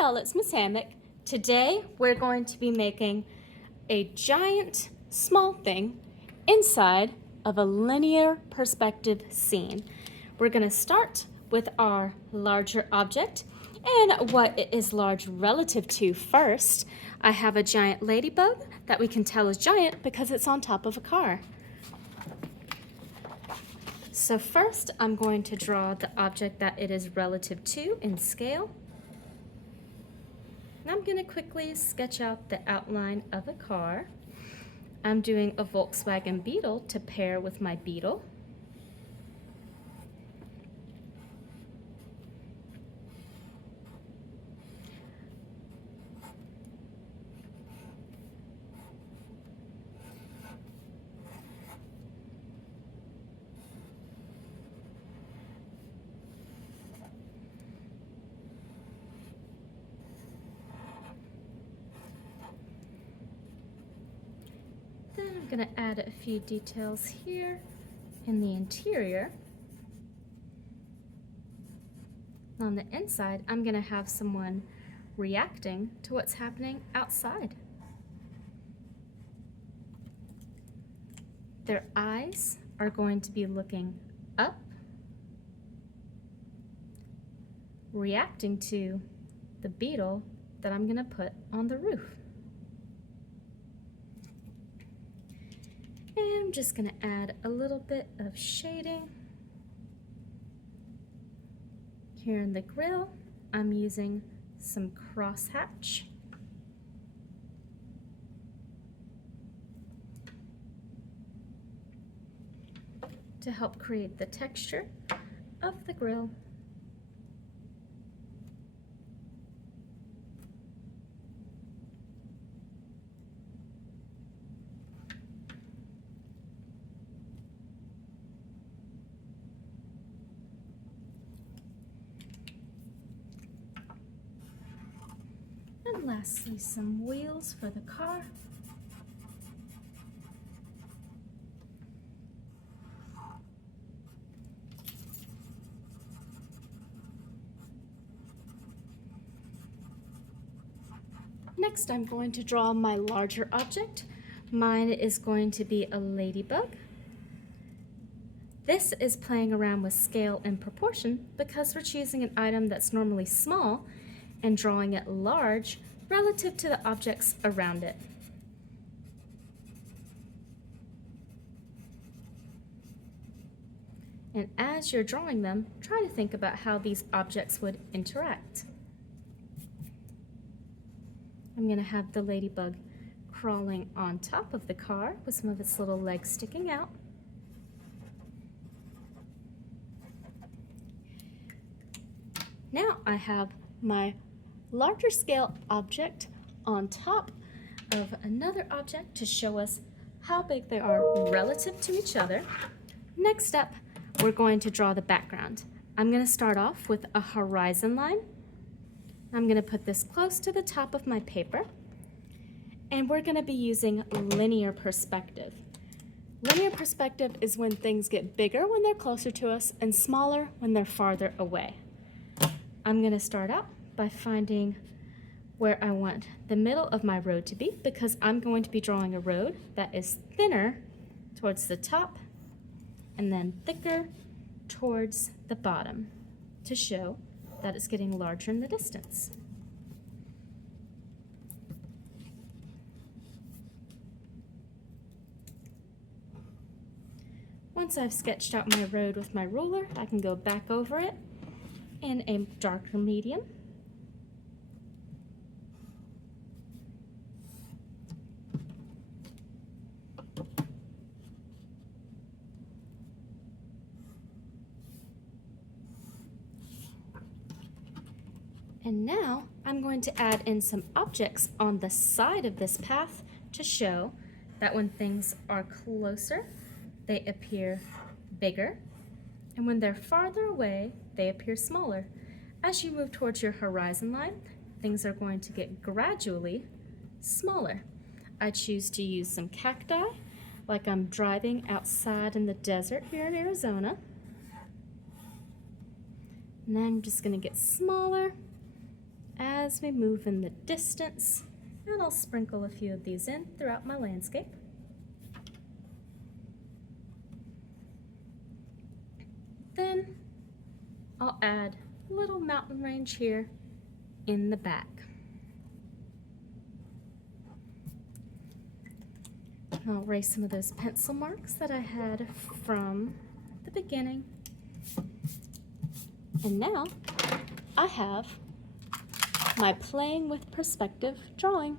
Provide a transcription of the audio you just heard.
Hi all, it's Miss Hammock. Today we're going to be making a giant small thing inside of a linear perspective scene. We're going to start with our larger object and what it is large relative to first. I have a giant ladybug that we can tell is giant because it's on top of a car. So first I'm going to draw the object that it is relative to in scale. And I'm going to quickly sketch out the outline of a car. I'm doing a Volkswagen Beetle to pair with my Beetle. Then I'm going to add a few details here in the interior. On the inside, I'm going to have someone reacting to what's happening outside. Their eyes are going to be looking up, reacting to the beetle that I'm going to put on the roof. And I'm just going to add a little bit of shading. Here in the grill, I'm using some crosshatch. To help create the texture of the grill. And lastly, some wheels for the car. Next, I'm going to draw my larger object. Mine is going to be a ladybug. This is playing around with scale and proportion because we're choosing an item that's normally small and drawing it large relative to the objects around it. And as you're drawing them, try to think about how these objects would interact. I'm going to have the ladybug crawling on top of the car with some of its little legs sticking out. Now I have my larger scale object on top of another object to show us how big they are relative to each other. Next up, we're going to draw the background. I'm going to start off with a horizon line. I'm going to put this close to the top of my paper, and we're going to be using linear perspective. Linear perspective is when things get bigger when they're closer to us and smaller when they're farther away. I'm going to start out by finding where I want the middle of my road to be, because I'm going to be drawing a road that is thinner towards the top and then thicker towards the bottom to show that it's getting larger in the distance. Once I've sketched out my road with my ruler, I can go back over it in a darker medium. And now I'm going to add in some objects on the side of this path to show that when things are closer, they appear bigger, and when they're farther away, they appear smaller. As you move towards your horizon line, things are going to get gradually smaller. I choose to use some cacti, like I'm driving outside in the desert here in Arizona. And then I'm just going to get smaller as we move in the distance, and I'll sprinkle a few of these in throughout my landscape. Then I'll add a little mountain range here in the back. I'll erase some of those pencil marks that I had from the beginning. And now I have my playing with perspective drawing.